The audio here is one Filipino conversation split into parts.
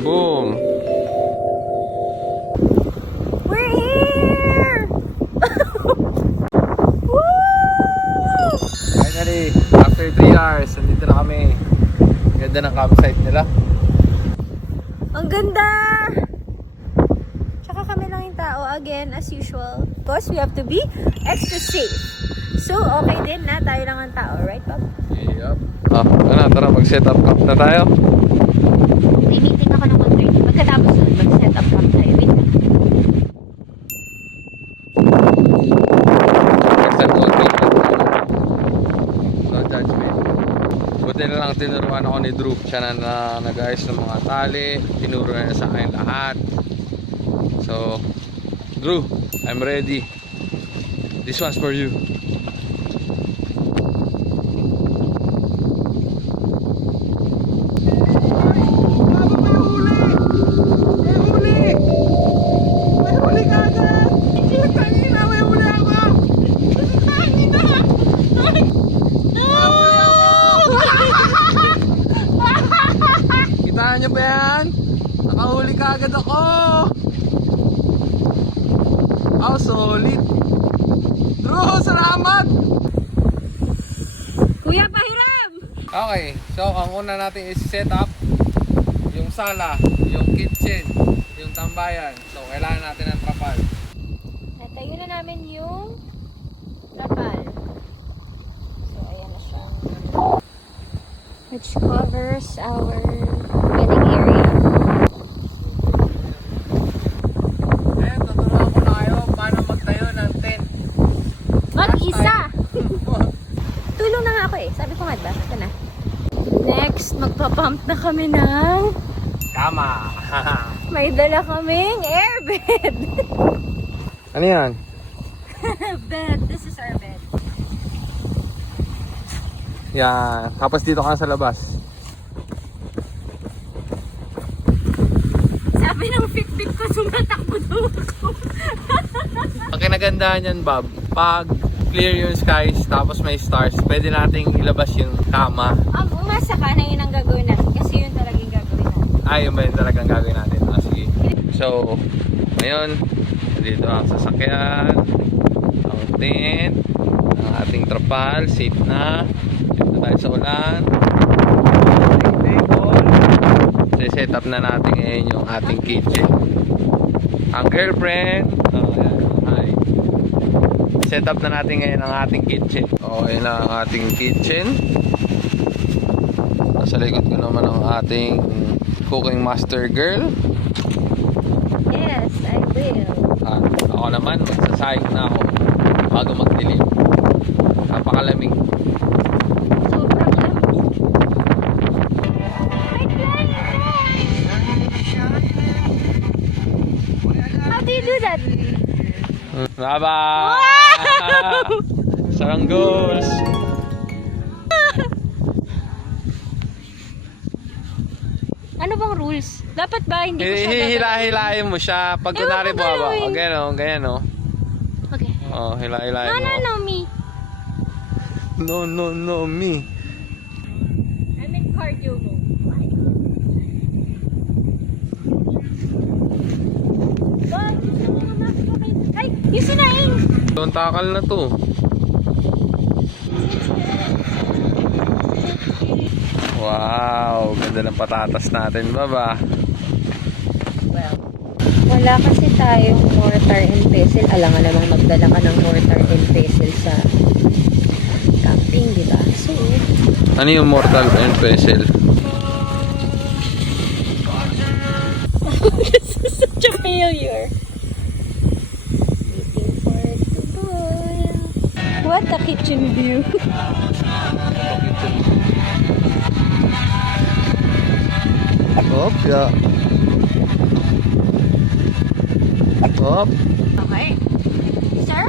Boom! We're here! Woo! Finally, after 3 hours, nandito na kami. Ganda ng campsite nila. Ang ganda! Tsaka kami lang yung tao, again, as usual. Because we have to be extra safe. So, okay din na tayo lang ang tao, right, Pop? Yup. Tara, mag-set up camp na tayo. May meeting ako ng 1:30. Pagkatapos nun, mag-set up camp tayo. Wait lang. No judgment. Buti na lang tinuruan ako ni Drew. Siya na nag-ayos ng mga tali. Tinuro na sa akin lahat. So, Drew, I'm ready. This one's for you. Kitaan nyo ba yan? Nakahuli ka agad ako. Oh, solid. Drew, salamat! Kuya, pahiram! Okay, so ang una natin is set up yung sala, yung kitchen, yung tambayan. So kailangan natin ng trapal. Natayo na namin yung trapal. So, ayan na siya. Which covers our wedding area. Eh, tuturuan ko na kayo paano magtayo ng tent. Mag-isa! Tulong na nga ako eh. Sabi ko nga ba? Ito na. Next, magpapump na kami ng... Tama! May dala kaming airbed! Ano yan? Bed. This is our bed. Yan. Tapos dito ka na sa labas. Sabi ng Fitbit ko, sumatakbo daw ako. Ang kinagandahan yan, Bob, pag clear yung skies tapos may stars, pwede nating ilabas yung kama. Umasa ka na yun ang gagawin natin kasi yun talagang gagawin natin. Yun ba yung talagang gagawin natin? Sige. So, ngayon, dito ang sasakyan, ang tent, ang ating trapal, safe na. Safe na tayo sa ulan. Ating table. Set up na natin ngayon yung ating kitchen. Ang girlfriend, hi. Set up na natin ngayon ang ating kitchen. Okay na ang ating kitchen. Nasa likod ko naman ang ating cooking master girl. Yes, I will. At ako naman, magsasayang na ako bago magdilim. Napakalamig. Sobrang lamig. How do you do that? Bye-bye! Wow! Saranggos! Ano bang rules? Dapat ba hindi ko siya Hila-hilahin mo siya. Pag kunwari mo, ganyan o. Okay. Oh, hila-hilahin mo. No, me. No, me. I'm in cardio mode. Ay, yung sinaing! Don't takal na to. Wow, ganda ng patatas natin, baba. Well, wala kasi tayong mortar and pestle. Alangan namang magdala ka ng mortar and pestle sa camping, di ba? So, Ano yung mortal and pestle? this is such a failure. Waiting for it to boil. What a kitchen view. Hop, yeah. Hop. Okay. Sir?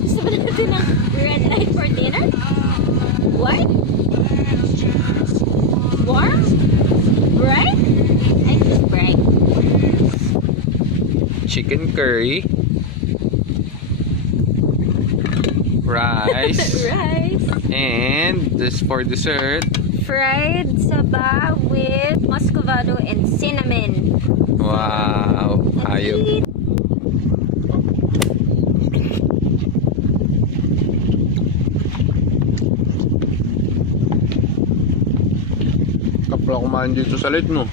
Gusto ba natin ng red light for dinner? What? Warm? Bright? I think bright. Chicken curry. Rice. Rice. And this for dessert, fried saba with muscovado and cinnamon. Wow, hayop. Kapla kumain dito sa lake, no?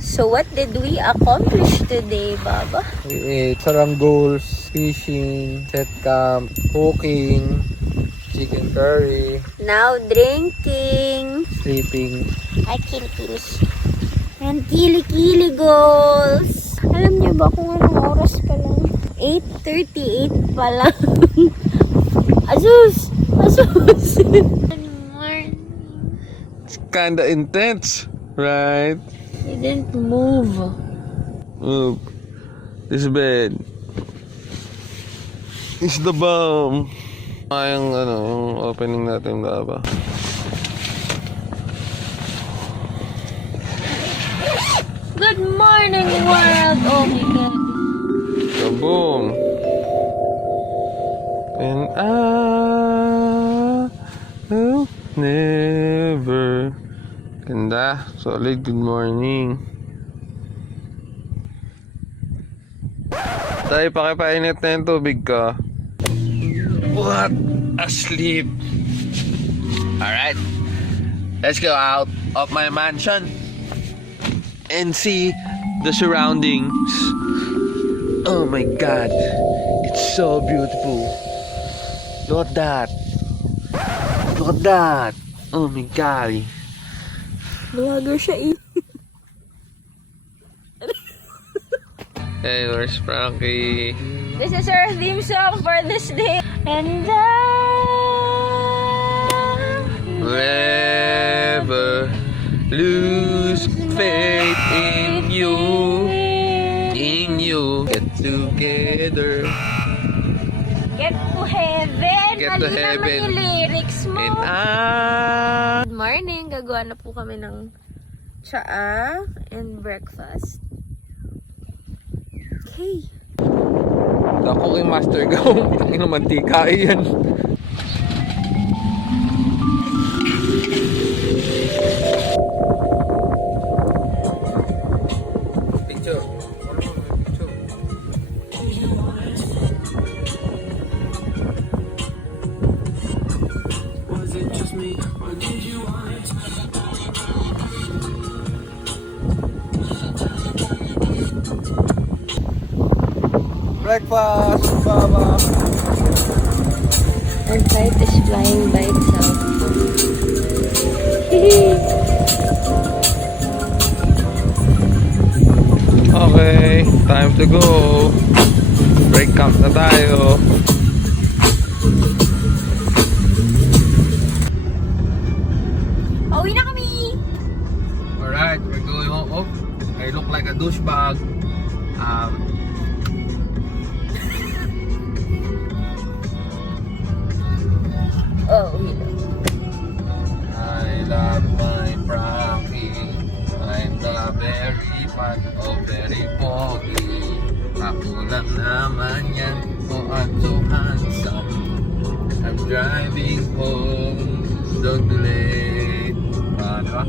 So what did we accomplish today, Baba? We ate saranggols, fishing, set camp, cooking, chicken curry, Now drinking. sleeping. Ay, kilikili. And kilikili goals. Alam niyo ba kung anong oras pa lang? 8:38 pa lang. Asus! Asus! It's kinda intense, right? He didn't move. Look, this bed is the bomb. Yung yung opening natin ba? Good morning, world! Oh my God. Kaboom! And will never. Ganda. Solid. Good morning. Tayo, pakipainit na yung tubig ka. What? Asleep. Alright. Let's go out of my mansion and see the surroundings. Oh my God. It's so beautiful. Look at that. Look at that. Oh my God. Vlogger siya eh. Hey, where's Frankie? This is our theme song for this day. And Never lose faith in you. In you. Get together. Get to heaven. Get to Mali heaven. naman yung lyrics mo. And Good morning. Gagawa na po kami ng tsaa and breakfast. Okay. the cooking master go. Tangin ng mantika yan. Picture. Was it just me or did you want? Breakfast, Baba. Our kite is flying by itself. Okay, time to go. Break camp na tayo. Pauwi na kami! Alright, we're going home. Oh, I look like a douchebag. Oh, uwi na. I love my Frankie. I'm the very fat of very foggy. Ako lang naman yan. Oh, I'm so handsome. I'm driving home. Don't be late. Diba?